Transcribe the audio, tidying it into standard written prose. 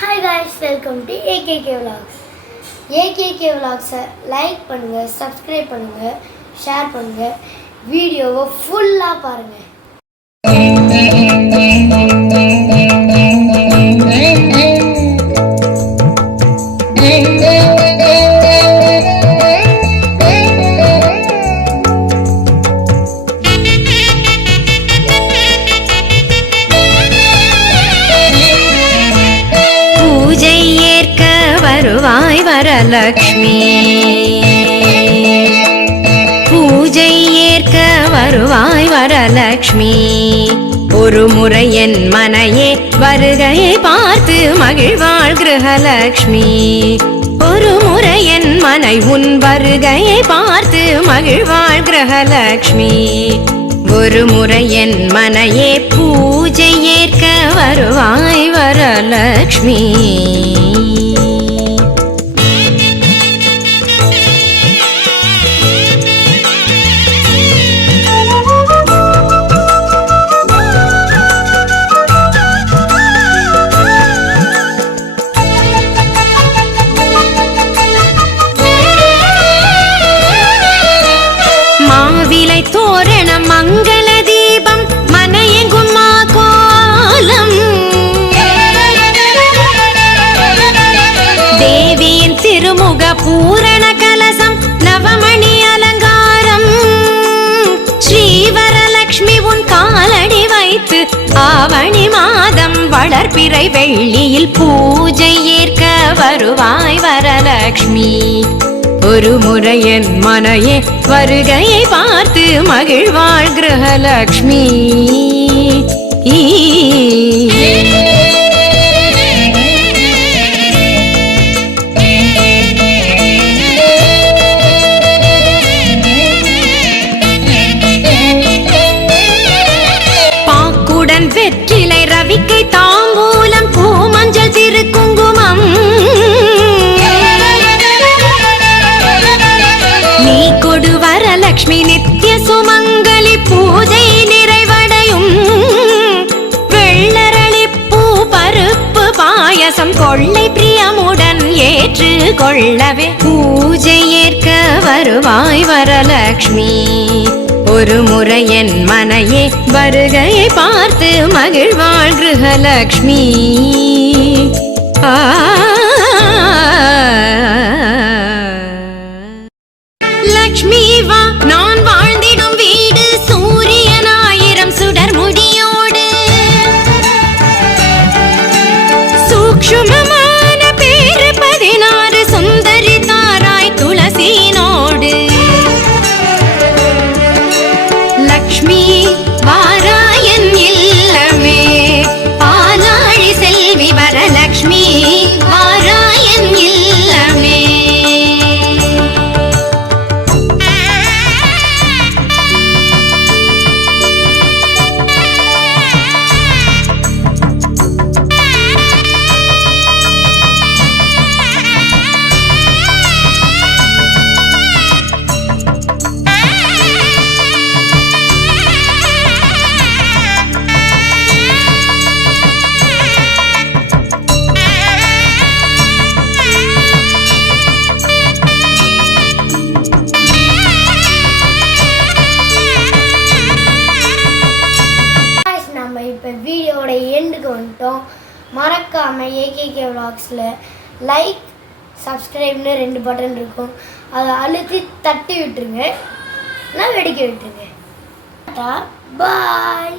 Hi guys, welcome to AKK Vlogs. AKK Vlogs like பண்ணுங்க, subscribe பண்ணுங்க, share பண்ணுங்க, வீடியோவை ஃபுல்லா பாருங்க. வருவாய் வரலக்ஷ்மி பூஜை ஏற்க வருவாய் வரலக்ஷ்மி ஒரு முறை என் மனையே வருகையை பார்த்து மகிழ்வாள் கிரகலக்ஷ்மி ஒரு முறை என் மனை உன் வருகையை பார்த்து மகிழ்வாள் கிரகலக்ஷ்மி ஒரு முறை என் மனையே பூஜை ஏற்க வருவாய் வரலக்ஷ்மி தோரணம் மங்கள தீபம் மனையெங்கும் கோலம் தேவியின் திருமுக பூரண கலசம் நவமணி அலங்காரம் ஸ்ரீவரலக்ஷ்மி உன் காலடி வைத்து ஆவணி மாதம் வளர்பிறை வெள்ளியில் பூஜை ஏற்க வருவாய் வரலக்ஷ்மி ஒரு முறை என் மனையே வருகையை பார்த்து மகிழ்வாள் கிரகலக்ஷ்மி பாக்குடன் வெற்றிலை ரவிக்கை தாம்பூலம் பூமஞ்சள் திருக்குங்குமம் கொடு வரலக்ஷ்மி நித்திய சுமங்கலி பூஜை நிறைவடையும் வெள்ளரளி பூ பருப்பு பாயசம் கொள்ளை பிரியமுடன் ஏற்று கொள்ளவே பூஜை ஏற்க வருவாய் வரலக்ஷ்மி ஒரு முறை என் மனையே வருகையை பார்த்து மகிழ்வாள் கிரகலக்ஷ்மி லக்ஷ்மி வா நான் வாழ்ந்திடும் வீடு சூரியன் 1000 சுடர் முடியோடு சூக்ஷ்மமான பேரு 16 சுந்தரி தாராய் துளசினோடு லக்ஷ்மி வாராயன் இல்லமே பாலாழி செல்வி வரலக்ஷ்மி வாராயன் இல்லமே வீடியோட எண்டுக்கு வந்துட்டோம். மறக்காம AKK Vlogsல லைக் சப்ஸ்கிரைப்னு 2 பட்டன் இருக்கும், அதை அழுத்தி தட்டி விட்டுருங்க, நான் வெடிக்க விட்டுருங்க. பாய்.